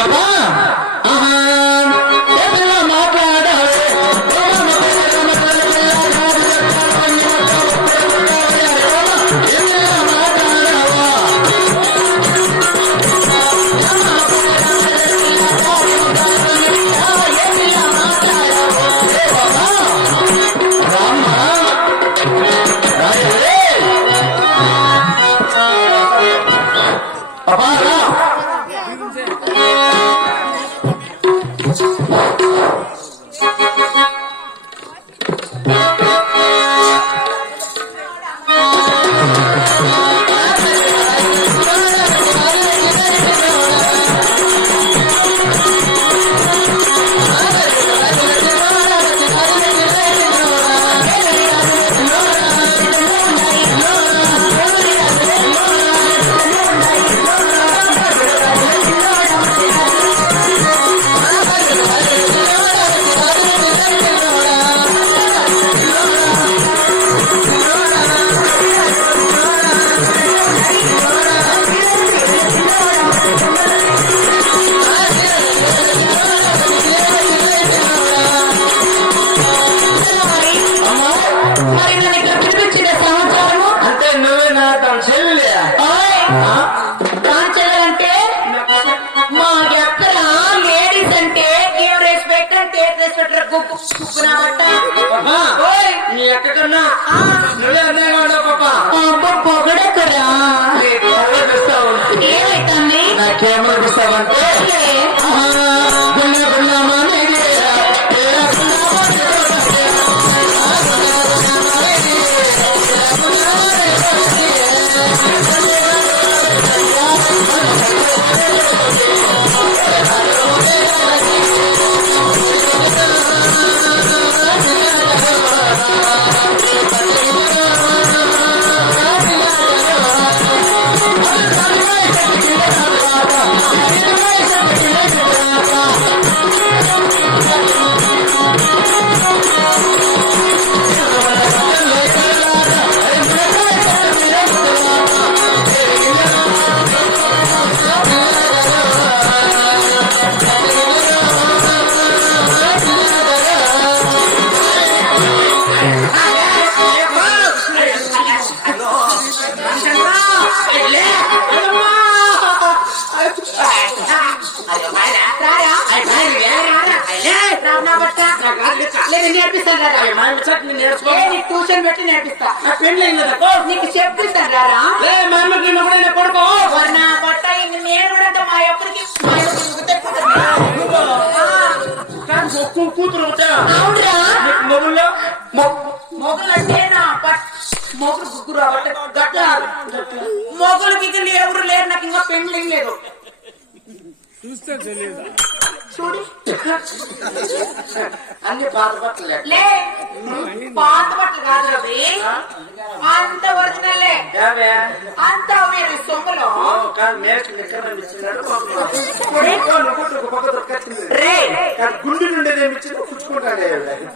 పాపా నీ ఎక్కడన్నా నువ్వే ఉండవు పాపా. లేదు నేర్పిస్తాను రారా నీకు ట్యూషన్ పెట్టి నేర్పిస్తా. నీకు చెప్పిస్తాను రారా కొడుకో నా బట్ట నేను కూడా మా ఎప్పటికి. కూతురు అవునురా మొగుల్లో మొగులు అంటే నా పట్ మొగులు ముగ్గురు అవ్వట గట్ల. ఎవరు లేరు నాకు ఇంకా పెండ్లి లేదు. చూడు. అన్ని పాత బట్టలే. లే పాత బట్టలు కాదు రవి అంత ఒరిజినల్లే ఏమే? అంత వేరే సొమ్ములో. గుండె నుండి ఏమి ఇచ్చిందో పుచ్చుకుంటాడే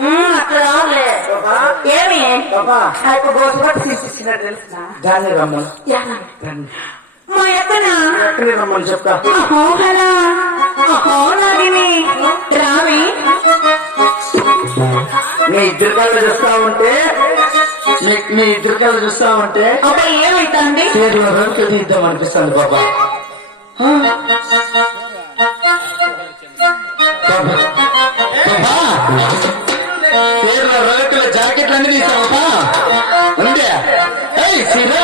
ఉమ్, అక్కడ రావులే బాబా. ఏమి? బాబా. నాకు గోసు పట్టు తీసిచ్చినట్టు తెలుసునా దాన్ని రమ్మను. ఎక్కడికి రమ్మని చెప్తా. అహోహలా అహోలాగిని రావి. మీ ఇద్దరు కళ్ళు చూస్తా ఉంటే మీ- మీ ఇద్దరు కళ్ళు చూస్తా ఉంటే అబ్బా ఏమైతుంది? పేరులో రంకు తీద్దాం అనిపిస్తుంది బాబా. పేరులో రంకుల జాకెట్లు అన్ని తీసావా ఉందే సిరో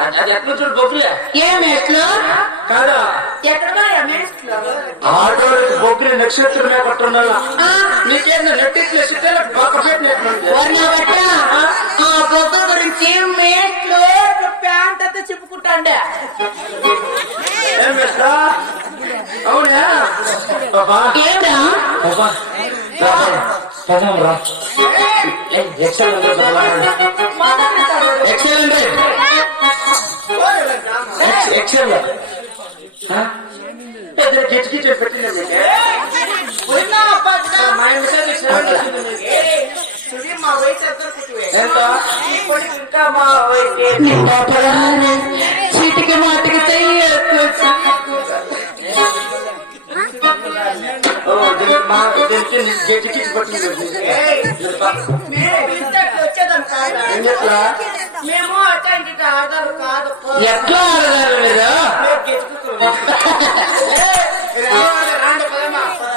ఎట్లా బొక్కులే ఏం ఎట్లు కాదా? ఎక్కడ మేస్ట్లు? ఆడవాళ్ళకి బొక్కులు నక్షత్రమే పట్టుండాల ఆ, నీకేందో నెట్టిట్లే సిట్టే పక్క పెట్టినట్లుంది వర్ణ బట్ట. ఆ. బొగ్గ గురించి ప్యాంట్ అంతా చెప్పుకుంటాండే. ఏం అవునా? బాబా. ఏమిరా బాబా. రా, రా. ఎక్సలెంట్ పెట్టిన మీకు మాటికి ఇంటి గిట్ పట్టింది ఎట్లా ఆడదారు మీరు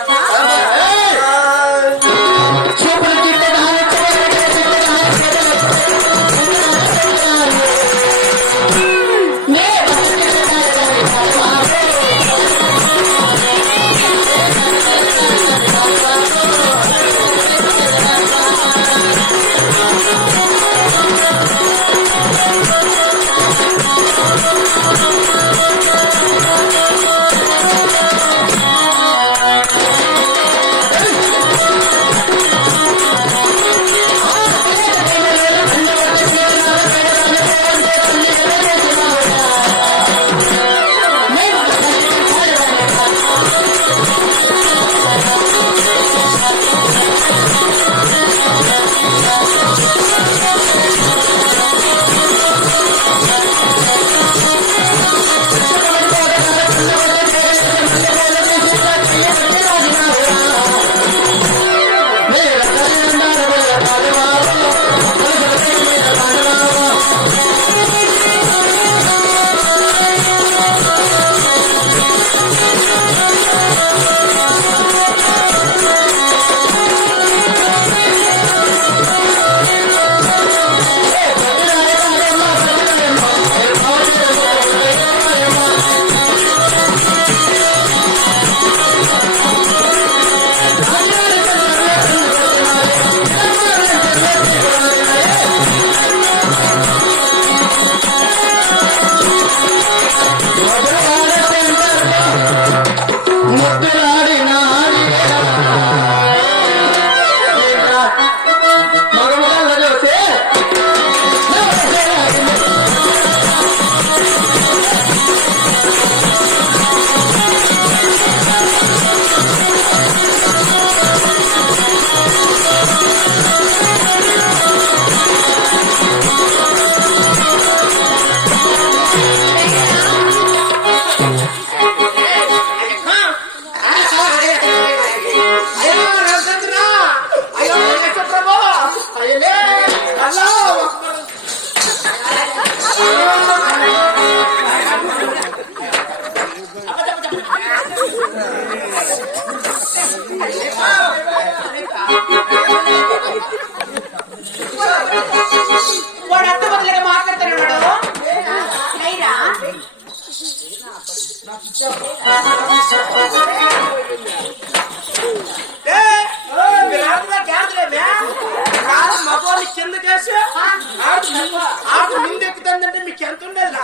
మగవాళ్ళు కింద కేసి ఆడు ముందెక్కుతుందంటే మీకు ఎంత ఉండేది